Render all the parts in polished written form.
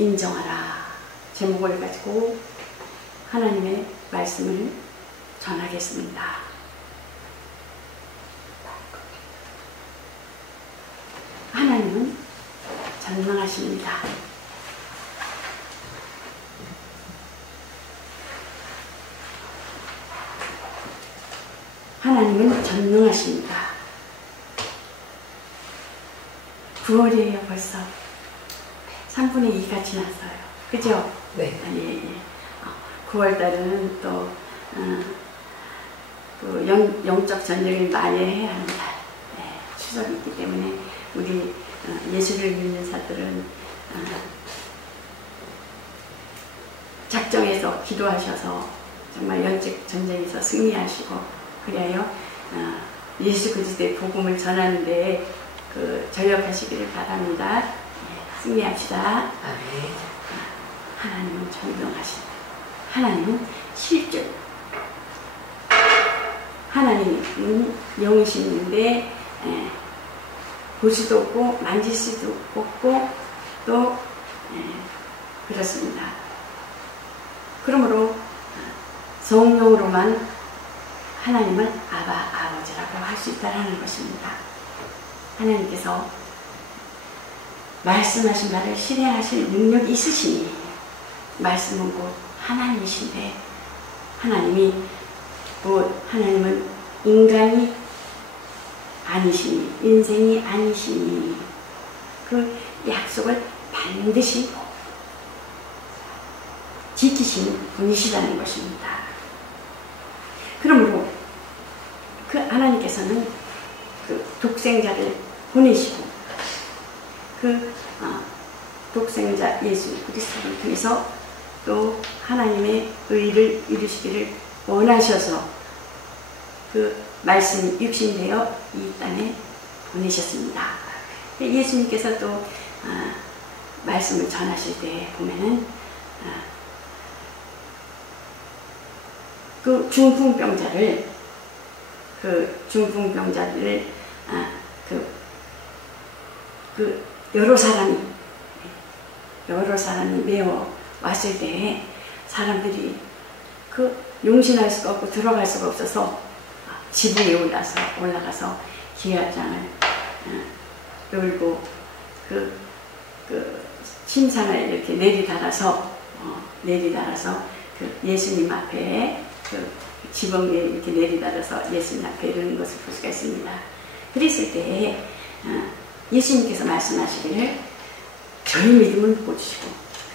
인정하라 제목을 가지고 하나님의 말씀을 전하겠습니다. 하나님은 전능하십니다. 하나님은 전능하십니다. 9월이에요. 벌써 3분의 2가 지났어요. 그죠? 네. 예, 예. 9월달은 또 영적 전쟁을 많이 해야 하는 달, 네, 추석이 있기 때문에 우리 예수를 믿는 자들은 작정해서 기도하셔서 정말 영적 전쟁에서 승리하시고 그래요. 예수 그리스도의 복음을 전하는 데 전력하시기를 바랍니다. 네, 승리합시다. 아멘. 하나님은 전능하십니다. 하나님은 실존. 하나님은 영이시는데 볼 수도 없고 만질 수도 없고 또 그렇습니다. 그러므로 성령으로만 하나님을 아버지라고 할 수 있다는 것입니다. 하나님께서 말씀하신 바를 실행하실 능력이 있으시니 말씀은 곧 하나님이신데 하나님은 인간이 아니시니 인생이 아니시니 그 약속을 반드시 지키시는 분이시라는 것입니다. 그러므로 그 하나님께서는 그 독생자를 보내시고 그 독생자 예수 그리스도를 통해서 또 하나님의 의를 이루시기를 원하셔서 그 말씀이 육신되어 이 땅에 보내셨습니다. 예수님께서 또 말씀을 전하실 때 보면은 그 중풍병자를 여러 사람이 메워 왔을 때 사람들이 용신할 수가 없고 들어갈 수가 없어서 지붕에 올라가서 기아장을 놀고 침상을 이렇게 내리달아서 예수님 앞에 지붕 위에 이렇게 내리달아서 예수님 앞에 이르는 것을 볼 수가 있습니다. 그랬을 때 예수님께서 말씀하시기를 저희 믿음을 보시고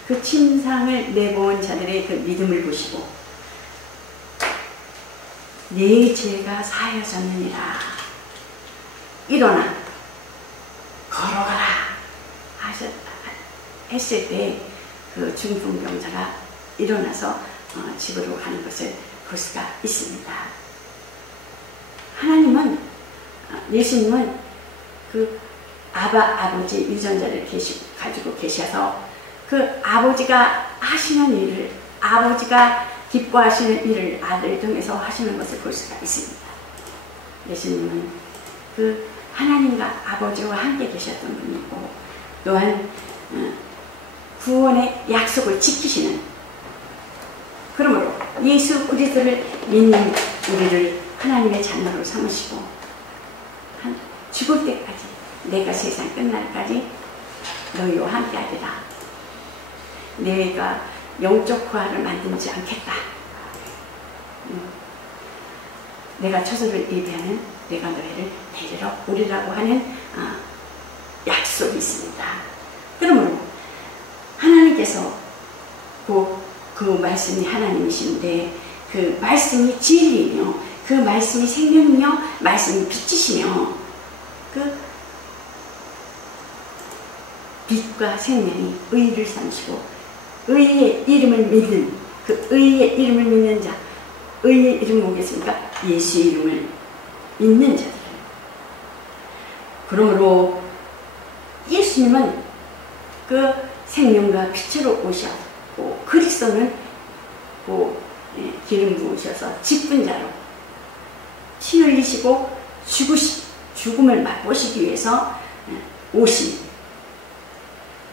그 침상을 내본 자들의 그 믿음을 보시고 내 죄가 사여졌느니라 일어나 걸어가라 했을 때 그 중풍병자가 일어나서 집으로 가는 것을 볼 수가 있습니다. 예수님은 그 아버지 유전자를 가지고 계셔서 그 아버지가 하시는 일을 아버지가 기뻐하시는 일을 아들을 통해서 하시는 것을 볼 수가 있습니다. 예수님은 그 하나님과 아버지와 함께 계셨던 분이고 또한 구원의 약속을 지키시는 그러므로 예수 그리스도를 믿는 우리를 하나님의 자녀로 삼으시고 죽을 때까지 내가 세상 끝날까지 너희와 함께 하리라. 내가 영적 부활을 만들지 않겠다. 내가 처소를 예비하는 내가 너희를 데리러 오리라고 하는 약속이 있습니다. 그러므로 하나님께서 그 말씀이 하나님이신데 그 말씀이 진리이며 그 말씀이 생명이며 말씀이 빛이시며 그 빛과 생명이 의를 삼으시고 의의 이름을 믿는 그 의의 이름을 믿는 자 의의 이름이 뭐겠습니까? 예수의 이름을 믿는 자들. 그러므로 예수님은 그 생명과 빛으로 오셨고 그리스도는 기름 부으셔서 직분자로 피 흘리시고 죽음을 맛보시기 위해서 오신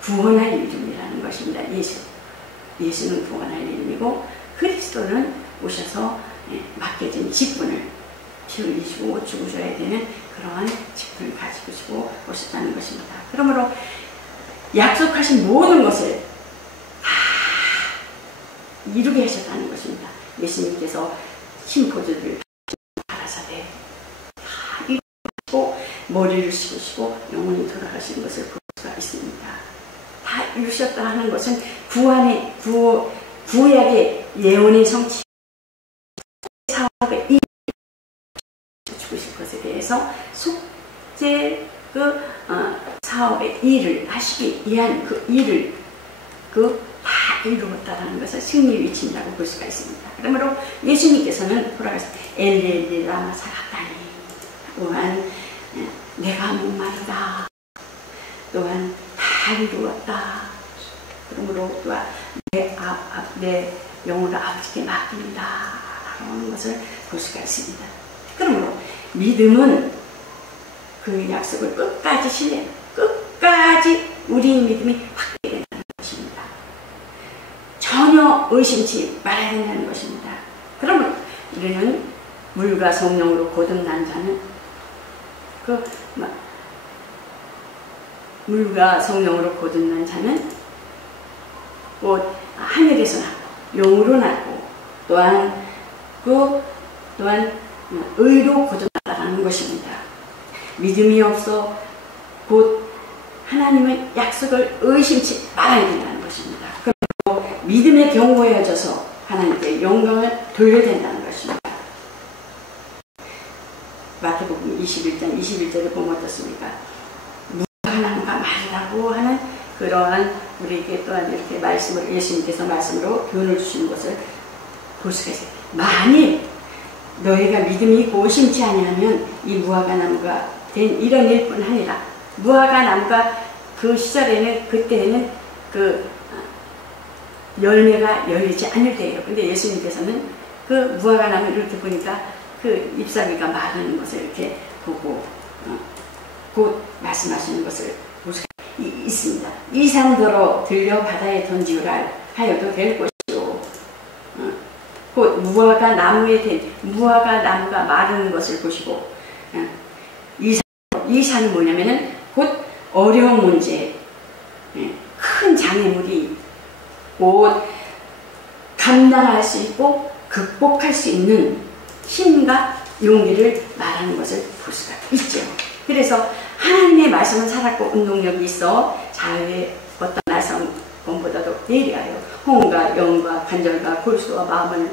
구원할 이름이라는 것입니다. 예수는 구원할 이름이고 그리스도는 오셔서 맡겨진 직분을 피 흘리시고 죽으셔야 되는 그러한 직분을 가지고 오셨다는 것입니다. 그러므로 약속하신 모든 것을 다 이루게 하셨다는 것입니다. 예수님께서 신포도를 가라사대 다 이루시고 머리를 씌우시고 영원히 돌아가시는 것을 볼 수가 있습니다. 다 이루셨다 하는 것은 구약의 예언의 성취 사업의 죽으실 것에 대해서 속죄 사업의 일을 하시기 위한 그 일을 다 이루었다는 것을 승리를 이친다고 볼 수가 있습니다. 그러므로 예수님께서는 돌아가서 엘리 라마 사박다니 또한 내가 목마르다 또한 다 이루었다 그러므로 또한 내 영혼을 아버지께 맡긴다 라는 것을 볼 수가 있습니다. 그러므로 믿음은 그 약속을 끝까지 신뢰 끝까지 우리의 믿음이 확대된다는 것입니다. 전혀 의심치 말아야 된다는 것입니다. 그러면 우리는 물과 성령으로 거듭난 자는 물과 성령으로 거듭난 자는 곧 하늘에서 났고 영으로 났고 또한 의로 거듭났다는 것입니다. 믿음이 없어 곧 하나님의 약속을 의심치 말아야 된다는 것입니다. 그리고 믿음의 견고해져서 하나님께 영광을 돌려야 된다는 것입니다. 마태복음 21장 21절을 보면 어떻습니까? 하나님과 말이라고 하는 그러한 우리에게 또한 이렇게 말씀을 예수님께서 말씀으로 교훈을 주시는 것을 볼 수가 있어요. 만일 너희가 믿음이 있고 의심치 아니하면 이 무화과 나무가 된 이런 일뿐 아니라 무화과 나무가 그 시절에는 그때에는 그 열매가 열리지 않을 때예요. 근데 예수님께서는 그 무화과 나무를 이렇게 보니까 그 잎사귀가 마르는 것을 이렇게 보고 곧 말씀하시는 것을 볼 수가 있습니다. 이 산더러 들려 바다에 던지우라 하여도 될 것이요. 곧 무화과 나무가 마르는 것을 보시고 이 산은 뭐냐면은 곧 어려운 문제, 큰 장애물이 곧 감당할 수 있고 극복할 수 있는 힘과 용기를 말하는 것을 볼 수가 있죠. 그래서 하나님의 말씀은 살았고 운동력이 있어 자유의 어떤 날성범보다도 예리하여 혼과 영과 관절과 골수와 마음을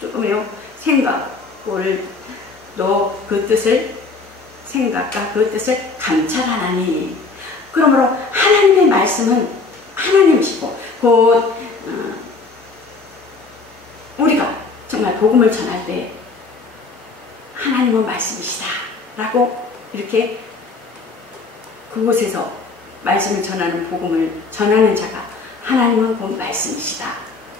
조금요 생각을 또 그 뜻을 생각과 그 뜻을 감찰하나니 그러므로 하나님의 말씀은 하나님이시고 곧 우리가 정말 복음을 전할 때 하나님은 말씀이시다 라고 이렇게 그곳에서 말씀을 전하는 복음을 전하는 자가 하나님은 곧 말씀이시다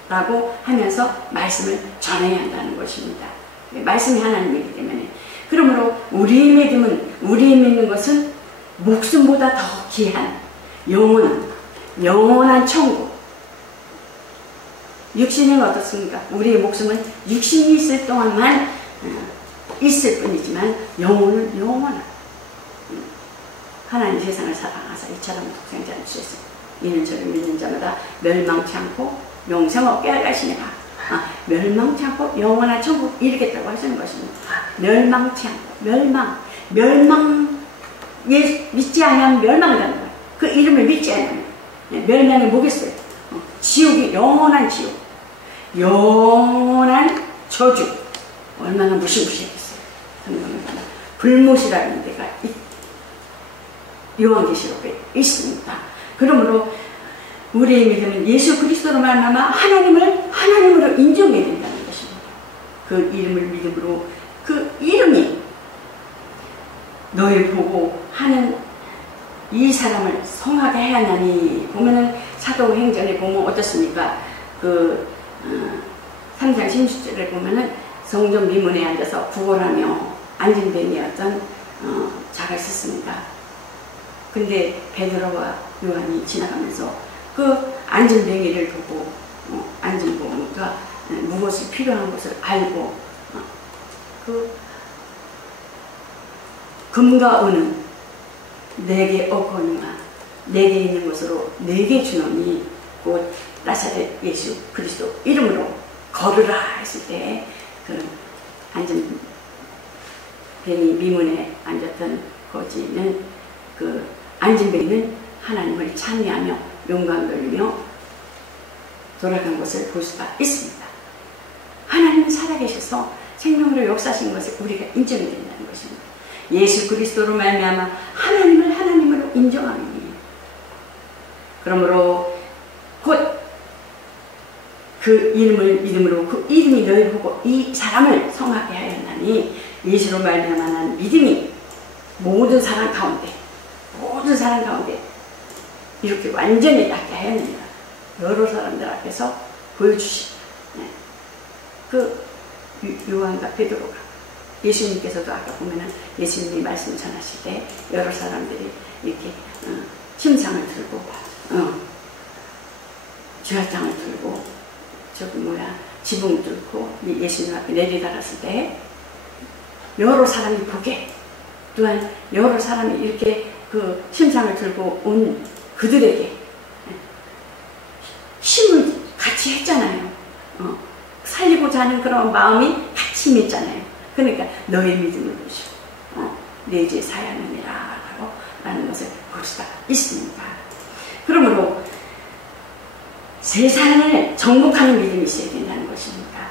라고 하면서 말씀을 전해야 한다는 것입니다. 말씀이 하나님이기 때문에 그러므로 우리의 믿는 것은 목숨보다 더 귀한 영원한 천국. 육신은 어떻습니까? 우리의 목숨은 육신이 있을 동안만 있을 뿐이지만 영혼은 영원한 하나님 세상을 사랑하사 이처럼 독생자를 주셨으니 이는 저를 믿는 자마다 멸망치 않고 영생 얻게 하려 하시니라. 멸망치 않고 영원한 천국 이르겠다고 하시는 것입니다. 멸망치 않고 멸망 믿지 않으면 멸망이라는 거예요. 그 이름을 믿지 않으면 멸망이 뭐겠어요? 지옥이 영원한 지옥, 영원한 저주, 얼마나 무시무시했겠어요. 불못이라는 데가 요한계시록에 있습니다. 그러므로 우리의 믿음은 예수 그리스도로 말미암아 하나님으로 인정해야 된다는 것입니다. 그 이름을 믿음으로 그 이름이 너희 보고 하는 이 사람을 성하게 해야 하나니 보면은 사도행전에 보면 어떻습니까? 3장 16절에 보면은 성전 미문에 앉아서 구걸하며 앉은 뱀이었던 자가 있었습니다. 근데 베드로와 요한이 지나가면서 그 안전뱅이를 두고 안전뱅이가 무엇이 필요한 것을 알고 그 금과 은은 내게 없거니와 내게 있는 것으로 내게 주노니 곧 나사렛 예수 그리스도 이름으로 걸으라 했을 때 그 안전뱅이 미문에 앉았던 거지는 그 안전뱅이는 하나님을 찬미하며 영광 돌리며 돌아간 것을 볼 수가 있습니다. 하나님은 살아계셔서 생명으로 역사하신 것을 우리가 인정이 된다는 것입니다. 예수 그리스도로 말미암아 하나님을 하나님으로 인정하니 그러므로 곧 그 이름을 믿음으로 그 이름이 너희를 보고 이 사람을 성하게 하였나니 예수로 말미암아 난 믿음이 모든 사람 가운데 이렇게 완전히 낫게 하였느니라. 여러 사람들 앞에서 보여주신 그 요한과 베드로가 예수님께서도 아까 보면은 예수님이 말씀을 전하실 때 여러 사람들이 이렇게 침상을 들고 쥐화장을 들고 지붕 뚫고 예수님 앞에 내리달았을 때 여러 사람이 보게 또한 여러 사람이 이렇게 그 침상을 들고 온 그들에게 힘을 같이 했잖아요. 살리고자 하는 그런 마음이 같이 임했잖아요. 그러니까 너의 믿음을 보시고 내 죄 사하느니라 라는 것을 볼 수가 있습니다. 그러므로 세상을 정복하는 믿음이 있어야 된다는 것입니다.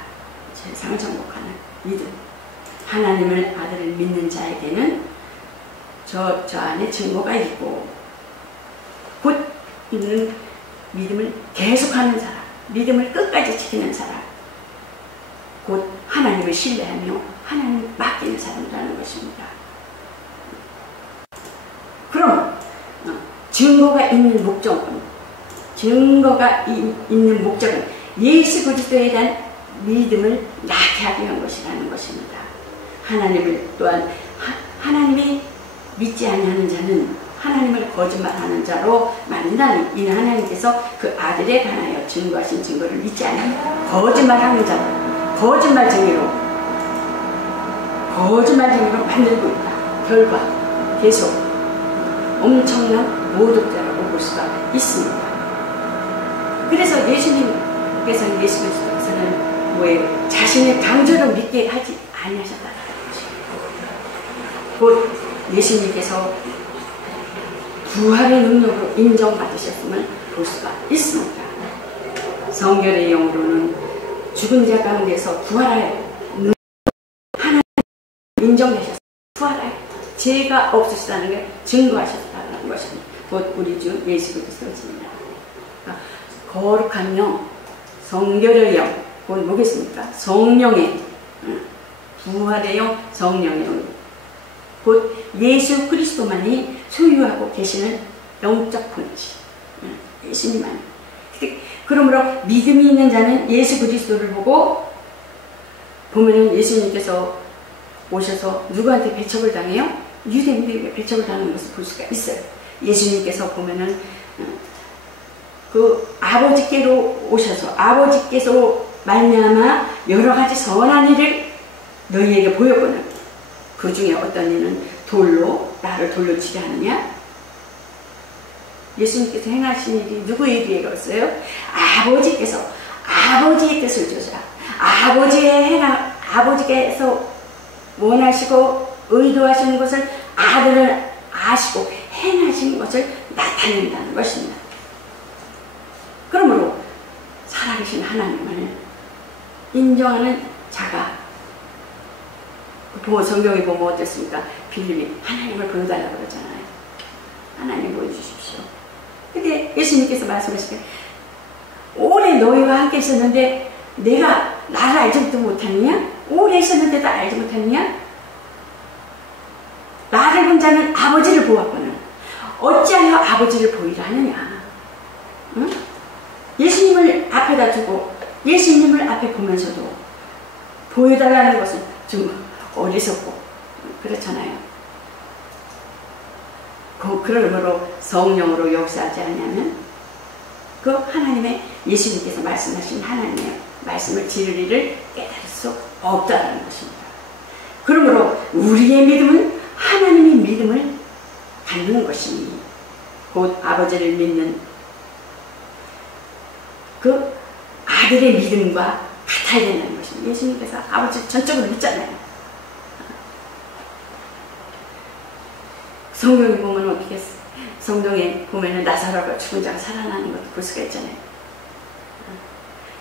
세상을 정복하는 믿음. 하나님을 아들을 믿는 자에게는 저 안에 증거가 있고 곧 있는 믿음을 계속하는 사람, 믿음을 끝까지 지키는 사람, 곧 하나님을 신뢰하며 하나님을 맡기는 사람이라는 것입니다. 그럼 증거가 있는 목적은 예수 그리스도에 대한 믿음을 낳게 하기 위한 것이라는 것입니다. 하나님을 또한 하나님이 믿지 아니하는 자는 하나님을 거짓말하는 자로 만든다니 이는 하나님께서 그 아들에 관하여 증거하신 증거를 믿지 아니하는 거짓말하는 자로 거짓말쟁이로 만들고 있다. 결과 계속 엄청난 모독자라고 볼 수가 있습니다. 그래서 예수님께서는 예수 그리스도께서는 왜 자신의 강조로 믿게 하지 아니하셨다는 것입니다. 곧 예수님께서 부활의 능력으로 인정받으셨음을 볼 수가 있습니다. 성결의 영으로는 죽은 자 가운데서 부활할 하나님 인정되셨습니다. 부활할 죄가 없으시다는 걸 증거하셨다는 것입니다. 곧 우리 주 예수 그리스도입니다. 거룩한 영, 성결의 영, 곧 뭐겠습니까? 성령의 부활의 영, 성령의 영, 곧 예수 그리스도만이 소유하고 계시는 영적 본질, 예수님만. 그러므로 믿음이 있는 자는 예수 그리스도를 보고 보면은 예수님께서 오셔서 누구한테 배척을 당해요? 유대인들에게 배척을 당하는 것을 볼 수가 있어요. 예수님께서 보면은 그 아버지께로 오셔서 아버지께서 말미암아 여러 가지 선한 일을 너희에게 보였거든. 그 중에 어떤 이는 나를 돌로 치게 하느냐? 예수님께서 행하신 일이 누구의 일이었어요? 아버지께서 아버지의 뜻을 주사 아버지께서 원하시고 의도하시는 것을 아들은 아시고 행하신 것을 나타낸다는 것입니다. 그러므로 살아계신 하나님을 인정하는 자가 성경에 보면 어떻습니까? 빌립이 하나님을 보여달라고 그러잖아요. 하나님 보여주십시오. 근데 예수님께서 말씀하시길 오래 너희와 함께 있었는데 내가 나를 알지도 못하느냐? 오래 있었는데도 알지 못하느냐? 나를 본 자는 아버지를 보았거늘 어찌하여 아버지를 보이라 하느냐? 응? 예수님을 앞에다 두고 예수님을 앞에 보면서도 보여달라는 것은 좀 어리석고 그렇잖아요. 그러므로 성령으로 역사하지 않냐면 그 하나님의 예수님께서 말씀하신 하나님의 말씀을 진리를 깨달을 수 없다는 것입니다. 그러므로 우리의 믿음은 하나님의 믿음을 갖는 것이니 곧 아버지를 믿는 그 아들의 믿음과 같아야 된다는 것입니다. 예수님께서 아버지 전적으로 믿잖아요. 성경에 보면 어떻게 성경에 보면은 나사로가 죽은 자가 살아나는 것도 볼 수가 있잖아요.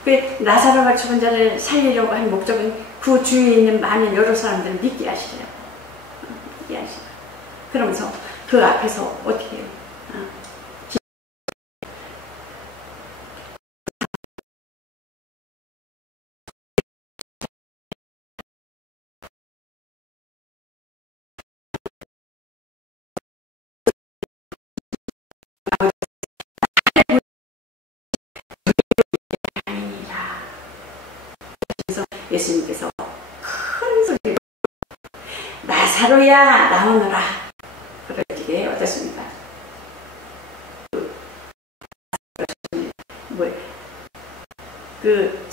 그 나사로가 죽은 자를 살리려고 한 목적은 그 주위에 있는 많은 여러 사람들을 믿게 하시려고. 믿게 하시려. 그러면서 그 앞에서 어떻게 해요? 예수님께서 큰 소리로 나사로야 나오너라 그러시기에 어떻습니까? 그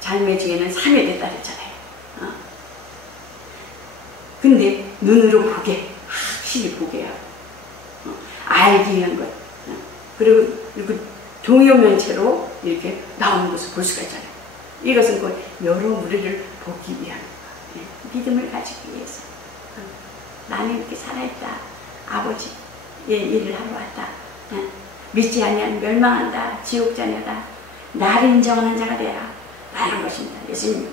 장매 중에는 3일 됐다 그랬잖아요. 근데 눈으로 보게 확실히 보게요. 알기 위한 것. 그리고 동요면체로 이렇게 나오는 것을 볼 수가 있잖아요. 이것은 곧 여러 무리를 보기 위한 믿음을 가지기 위해서 나는 이렇게 살아있다. 아버지의 일을 하러 왔다. 믿지 아니하면 멸망한다. 지옥 자녀다. 나를 인정하는 자가 되라. 라는 것입니다. 예수님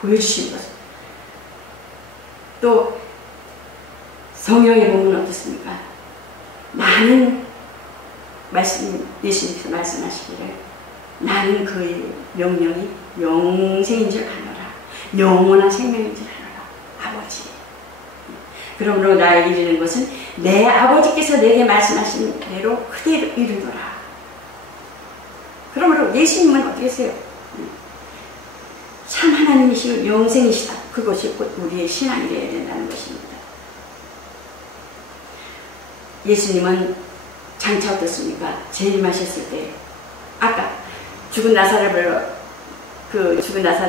보여주신 것. 또 성경에 보면 어떻습니까? 나는 예수님께서 말씀하시기를 나는 그의 명령이 영생인 줄 아노라. 영원한 생명인 줄 아노라. 아버지. 그러므로 나에게 이르는 것은 내 아버지께서 내게 말씀하신 대로 그대로 이루노라. 그러므로 예수님은 어떻게 하세요? 참 하나님이시고 영생이시다. 그것이 곧 우리의 신앙이 되어야 된다는 것입니다. 예수님은 장차 어떻습니까? 재림하셨을 때 아까 죽은 나사로를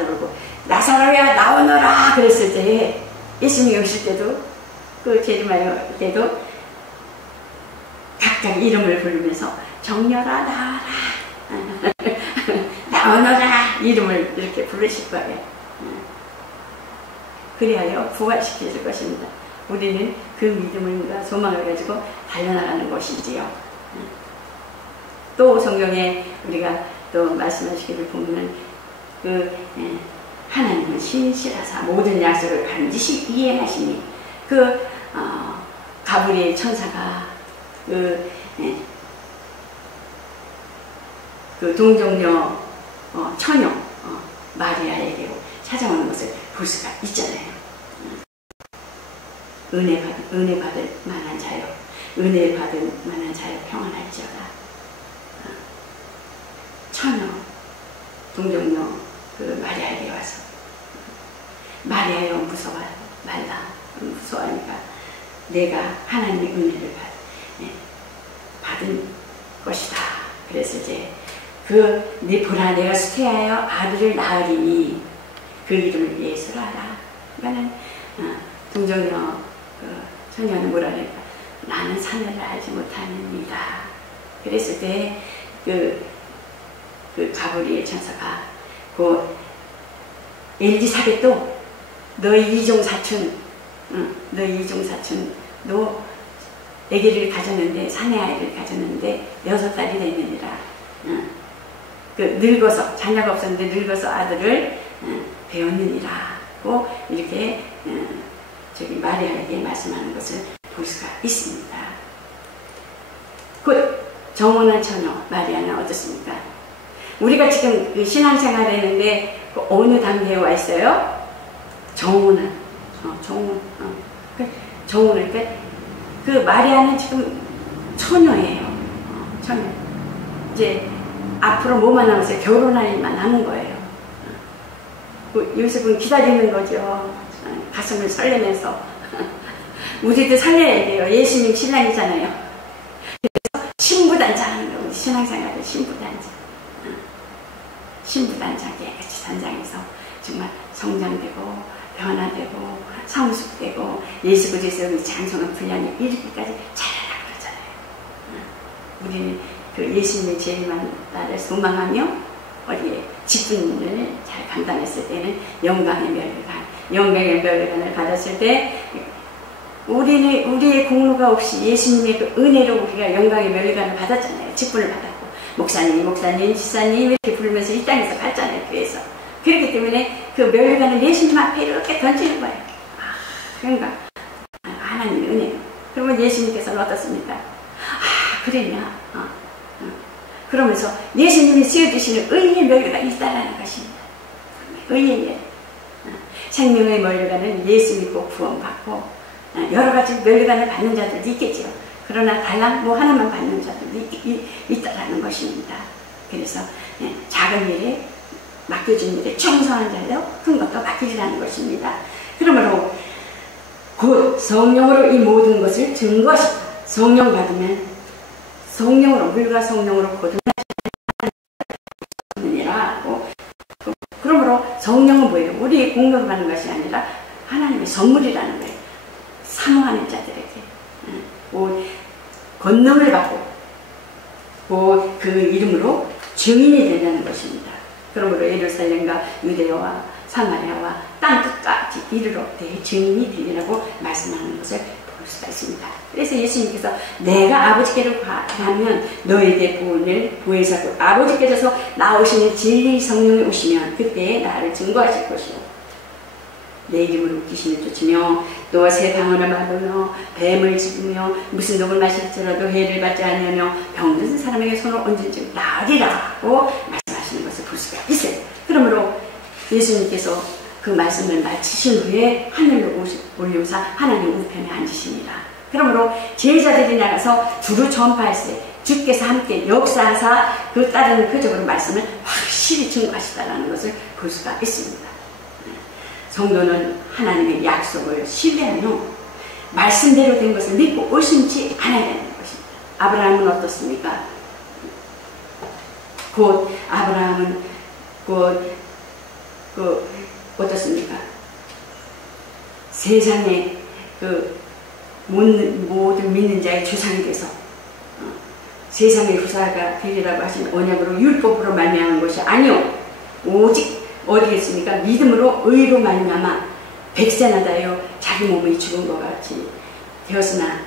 보고 나사로야 나오너라 그랬을 때 예수님이 오실 때도 그 재림할 때도 각각 이름을 부르면서 정렬아 나와라 나오너라 이름을 이렇게 부르실 거예요. 그리하여 부활시킬 것입니다. 우리는 그 믿음과 소망을 가지고 달려나가는 것이지요. 또 성경에 우리가 또 말씀하시기를 보면 하나님은 신실하사 모든 약속을 반드시 이행하시니 가브리엘 천사가 그 동정녀 처녀 마리아에게 찾아오는 것을 볼 수가 있잖아요. 은혜 받을 만한 자여 은혜 받을 만한 자여 평안할지어다. 처녀 동정녀 마리아에게 와서 마리아여 무서워 말라. 무서워하니까 내가 하나님의 은혜를 받은 것이다. 그래서 이제 네 보라 내가 수태하여 아들을 낳으리니 그 이름을 예수라 하라. 그러니까는 동정녀 처녀는 뭐라 그러니까 나는 사내를 알지 못하느니라. 그랬을 때 가브리엘 천사가 엘리사벳도 너희 이종 사촌 너 아기를 가졌는데 사내 아이를 가졌는데 6달이 됐느니라. 늙어서 자녀가 없었는데 늙어서 아들을 배웠느니라고 이렇게 마리아에게 말씀하는 것을 볼 수가 있습니다. 곧 정혼한 처녀 마리아는 어떻습니까? 우리가 지금 신앙생활을 했는데 어느 단계에 와 있어요? 정혼한 정혼을 그 마리아는 지금 처녀예요. 처녀. 이제 앞으로 뭐만 남았어요? 결혼할 일만 남은 거예요. 요셉은 기다리는 거죠. 가슴을 설레면서 우리도 살려야 돼요. 예수님 신랑이잖아요. 그래서 신부단장하는 거예요. 신앙생활의 신부단장, 신부단장 깨끗이 단장해서 정말 성장되고 변화되고 성숙되고 예수 그리스도의 장성한 분량이 이르기까지 잘하라고 그러잖아요. 우리는 그 예수님의 재림한 날을 소망하며 어디에 직분을 잘 감당했을 때는 영광의 멸류관을 받았을 때 우리의 공로가 없이 예수님의 그 은혜로 우리가 영광의 멸류관을 받았잖아요. 직분을 받았고 목사님, 지사님 이렇게 부르면서 이 땅에서 갔잖아요. 교회에서. 그렇기 때문에 그 멸류관을 예수님 앞에 이렇게 던지는 거예요. 그런가? 하나님의 은혜요. 그러면 예수님께서는 어떻습니까? 그랬냐? 그러면서 예수님이 씌워주시는 의의 멸류관이 있다라는 것입니다. 의의 멸. 생명의 멸류관은 예수 믿고 구원받고 여러 가지 멸류관을 받는 자들도 있겠죠. 그러나 달랑 뭐 하나만 받는 자들도 있다라는 것입니다. 그래서 작은 일에 맡겨준 일에 청소한 자요 큰 것도 맡기리라는 것입니다. 그러므로 곧 성령으로 이 모든 것을 증거하시다. 성령 받으면 성령으로 물과 성령으로 거듭나시는 하고 그러므로 성령은 뭐예요? 우리의 공로로 받는 것이 아니라 하나님의 선물이라는 거예요. 사모하는 자들에게 권능을 받고 그 이름으로 증인이 되는 것입니다. 그러므로 예루살렘과 유대와 사마리아와 땅 끝까지 이르러 내 증인이 되리라고 말씀하는 것을 볼 수가 있습니다. 그래서 예수님께서 내가 아버지께로 가면 너에게 보혜사고 아버지께서 나오시는 진리 성령이 오시면 그때 나를 증거하실 것이요 내 이름으로 귀신을 쫓으며 또 새 방언을 말하며 뱀을 집으며 무슨 독을 마실지라도 해를 받지 않으며 병든 사람에게 손을 얹은 즉 나으리라고 말씀하시는 것을 볼 수가 있어요. 그러므로 예수님께서 그 말씀을 마치신 후에 하늘로 올려오사 하나님 우편에 앉으십니다. 그러므로 제자들이 나가서 두루 전파할세 주께서 함께 역사하사 그 따르는 표적으로 말씀을 확실히 증거하시다라는 것을 볼 수가 있습니다. 성도는 하나님의 약속을 신뢰하며 말씀대로 된 것을 믿고 의심치 않아야 되는 것입니다. 아브라함은 어떻습니까? 곧 아브라함은 어떻습니까? 세상에 모든 믿는 자의 조상이 돼서 세상의 후사가 되리라고 하신 언약으로 율법으로 말미암은 것이 아니요 오직 어디에 있습니까? 믿음으로 의로 말미암아 백세나다여 자기 몸이 죽은 것 같이 되었으나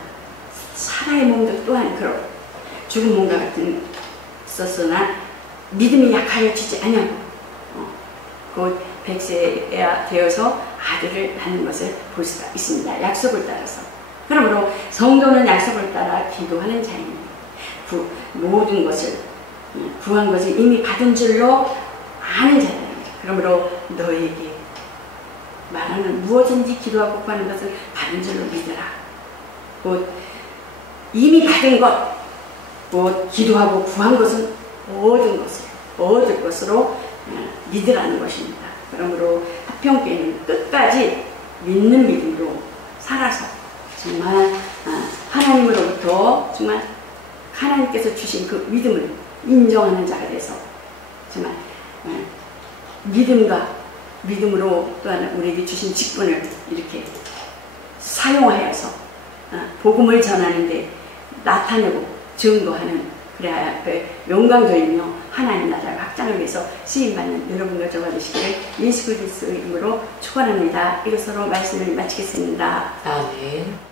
사라의 몸도 또한 그렇고 죽은 몸과 같은 썼으나 믿음이 약하여 지지 아니하고 곧 백세가 되어서 아들을 낳는 것을 볼 수가 있습니다. 약속을 따라서. 그러므로 성도는 약속을 따라 기도하는 자입니다. 모든 것을 구한 것을 이미 받은 줄로 아는 자입니다. 그러므로 너에게 말하는 무엇인지 기도하고 구하는 것을 받은 줄로 믿으라. 곧 이미 받은 것, 곧 기도하고 구한 것은 모든 것을 얻을 것으로 믿으라는 것입니다. 그러므로 하평교회는 끝까지 믿는 믿음으로 살아서 정말 하나님으로부터 정말 하나님께서 주신 그 믿음을 인정하는 자가 돼서 정말 믿음으로 또한 우리에게 주신 직분을 이렇게 사용하여서 복음을 전하는데 나타내고 증거하는 그래야 영광 돌리며 하나님 나라를 확장을 위해서 쓰임받는 여러분과 저가 되시기를 예수 그리스도의 이름으로 축원합니다. 이것으로 말씀을 마치겠습니다. 아멘.